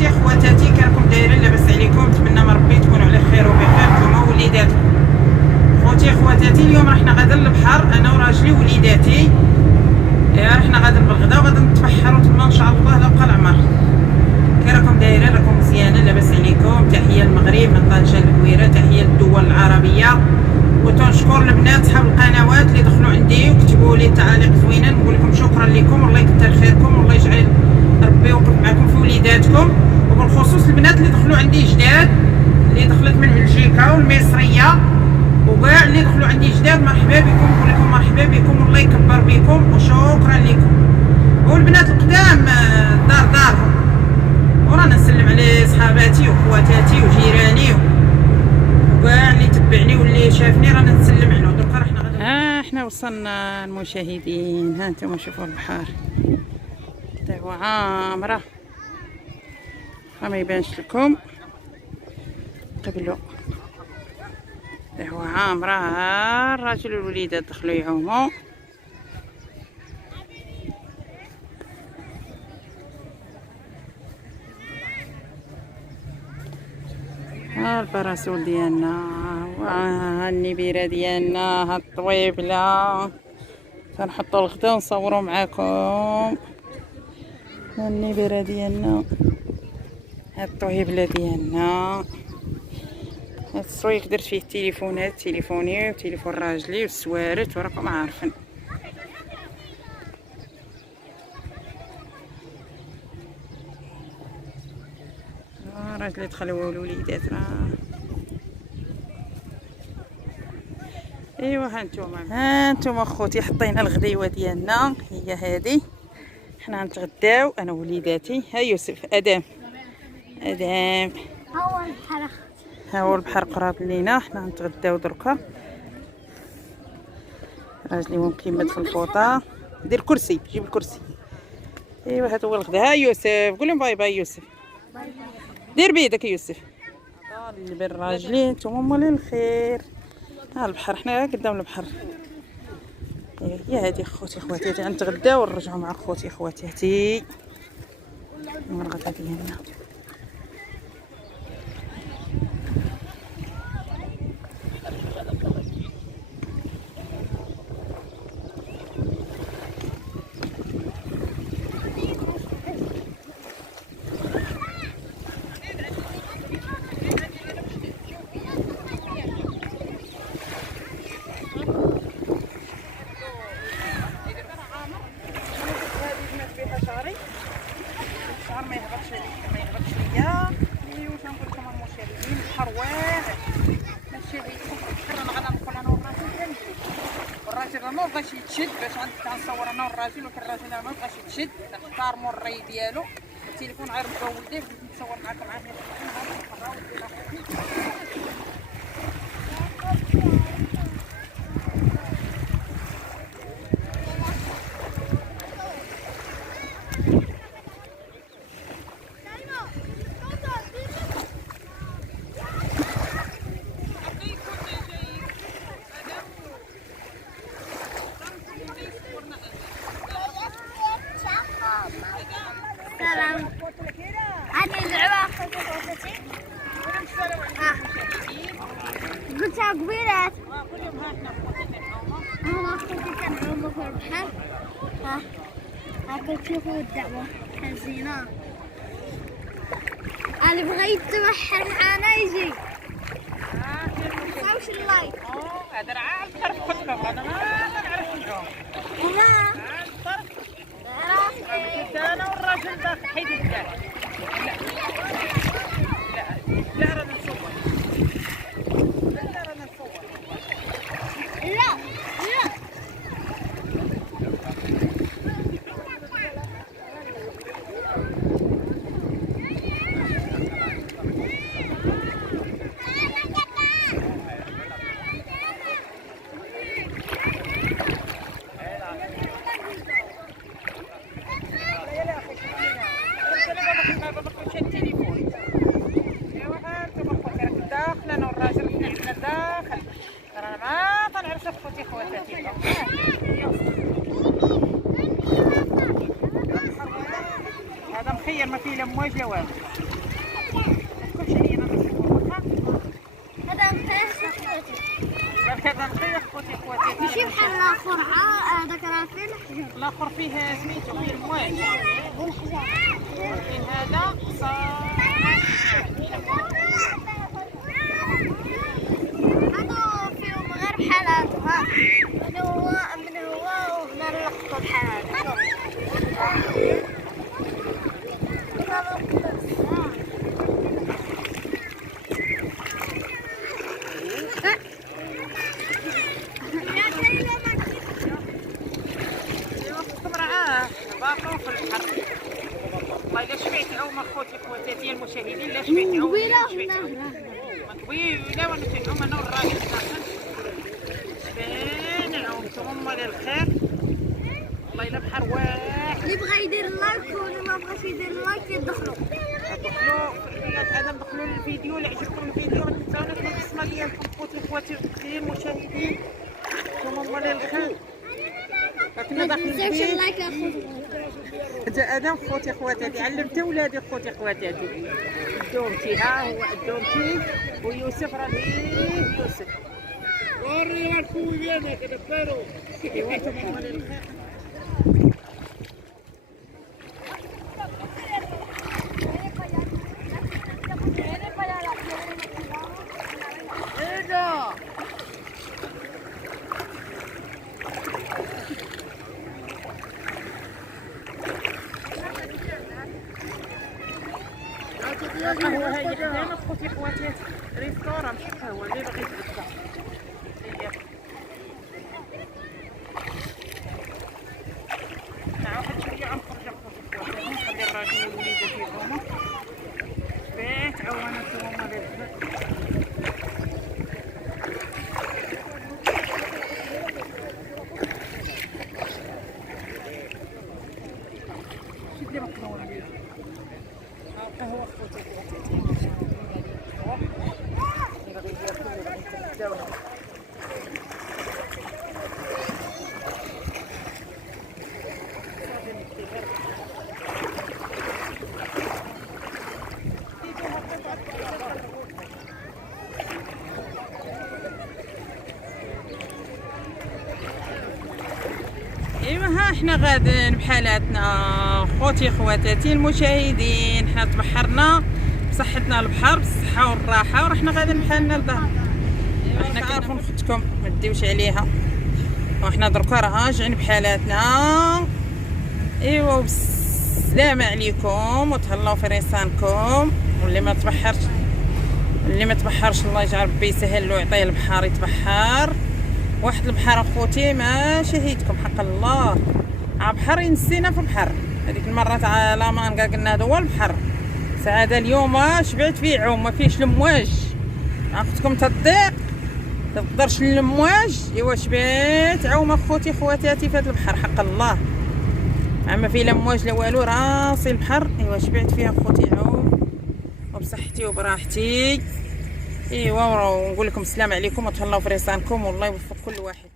خوتي خواتاتي كيراكم دايرين؟ لاباس عليكم؟ نتمنى من ربي تكونوا على خير وبخير نتوما وليداتكم. خوتي خواتاتي اليوم رحنا غادا للبحر انا وراجلي ووليداتي. رحنا غادا بالغدا وغادا نتبحروا تما ان شاء الله لا بقى العمر. كيراكم دايرين؟ راكم مزيانين؟ لاباس عليكم؟ تحيه للمغرب من طنجه للكويره، تحيه للدول العربيه، وتنشكر البنات صحاب القنوات اللي دخلوا عندي وكتبوا لي تعاليق زوينه. نقول لكم شكرا لكم، والله يكثر خيركم، والله يجعل ربي يوقف معكم في وليداتكم، وبالخصوص البنات اللي دخلوا عندي جداد، اللي دخلت من بلجيكا والمصريه وكاع اللي دخلوا عندي جداد. مرحبا بكم، نقول لكم مرحبا بكم، والله يكبر بكم وشكرا لكم. والبنات القدام دارهم، ورانا نسلم على صحاباتي وخواتاتي وجيراني وكاع اللي تبعني واللي شافني رانا نسلم عليه. دركا رحنا غدا احنا وصلنا المشاهدين. ها انتم شوفوا البحر تاهو عامره، ما يبانش لكم قبلوا تاهو عامره. ها الراجل والوليدات دخلوا يعوموا. ها الباراسول ديالنا، وها النبيره ديالنا، ها الطويبله كنحطوا الغدا ونصوروا معاكم. ها النبيره ديالنا، ها الطويبله ديالنا. هاد السويق درت فيه التليفونات، تليفوني وتليفون راجلي والسوارت وراكم عارفين. راجلي دخلوا الوليدات ايوا. ها انتم خوتي حطينا الغديوه ديالنا، هي هذه. حنا نتغداو انا ووليداتي. ها يوسف، ادم ادم، ها هو البحر قراب لينا. حنا نتغداو دركا. راجلي هو مكيمد في الفوطه. دير كرسي، جيب الكرسي. ايوا هذا هو الغدا. ها يوسف، قول لهم باي باي يوسف. دير بيدك يوسف. اللي بين راجلي نتوما مولين الخير. ها البحر، حنا قدام البحر. هي هذه خوتي خواتاتي، غنتغداو ونرجعوا مع خوتي خواتاتي. الغدا ديالنا الشهر ما يهبطش ليا. ايوا تنقول لكم المشاهدين البحر واعر، ماشي غير البحر. انا غادا ندخل انا والراجل، والراجل راه ما بغاش يتشد باش غنصور انا والراجل، ولكن الراجل راه ما بغاش يتشد. نحتارموا الري ديالو. التليفون غير بدا ولديه نصور معكم عاد. قلتها قبيلات. انا اخوتي كنعوموا في البحر. هاكا تشوفوا الدعوة حزينة. اللي بغى يتبحر معانا يجي. متنساوش اللايك. هذا راه عاد الطرف قدام، انا ما نعرفش نعوم. ماما انا والراجل داخل حيدي الدار. لا رانا نصور. لا لا خوتي خواتاتي هذا مخير ما فيه لا مواجهه والو. كلشي علينا نصور واخا هذا مقياس خوتي برك هذا نقي خوتي ماشي بحال الاخر هذاك راه فيه الحجر الاخر فيه سميتو فيه المواج والحجر ولكن هذا هادو فيهم غير بحال هادو من هو وهنا نلقطو بحال هادو باقو في البحر. والله الا شفيت عومه خواتاتي المشاهدين، الا شفيت عومه طويله ونتنعم انا والراجل داخل شفين عومتهم هما للخير. والله الا بحر واحد. اللي بغى يدير لايك واللي ما بغاش يدير لايك يدخلوا بنات ادم دخلوا للفيديو. اللي عجبكم الفيديو ما تنساوناش من البصمه ديالكم خواتي المشاهدين، نتوما هما للخير. كنا داخلين تنساوش البيت اللايك اخوتي جا ادم خواتاتي علمت ولادي خواتاتي دومتي ها هو دومتي ويوسف راه ليه يوسف وريها الكوي ديالنا كدبروا ايوا نتوما هما للخير. القهوة هاي عندنا خوتي خواتاتي ريستوران قهوة اللي بغيت يتغدى. مع واحد شوية غنخرج خوتي خواتاتي نخلي الراجل والوليدات يعومو باه تعاونوا نتوما للخير. شد لي مقنون قهوة خوتي خواتاتي اللي بغيت ياكل اللي بغيت يتغداو. ايوا ها احنا غاديين بحالاتنا خوتي خواتاتي المشاهدين. حنا تبحرنا بصحتنا البحر بالصحه والراحه ورحنا غاديين بحالنا للدار. حنا كنعرفوا نختكم ما تديوش عليها وحنا دركا راه راجعين بحالاتنا. ايوا بالسلامه عليكم وتهلاو في ريسانكم. واللي ما تبحرش الله يجعل ربي يسهل له ويعطيه البحر يتبحر. واحد البحر اخوتي ما شهيتكم حق الله بحر ينسينا في البحر. هذيك المره تاع لا مانغا قلنا هذا هو البحر. سعاده اليوم شبعت فيه عوم ما فيهش المواج. اختكم تضيق تقدرش المواج. ايوا شبعت عوم اخوتي خواتاتي في هذا البحر حق الله. ما فيه لا مواج لا والو راسي البحر. ايوا شبعت فيها اخوتي عوم وبصحتي وبراحتي. ايوا ونقول لكم السلام عليكم وتهلاو في ريسانكم والله يوفق كل واحد.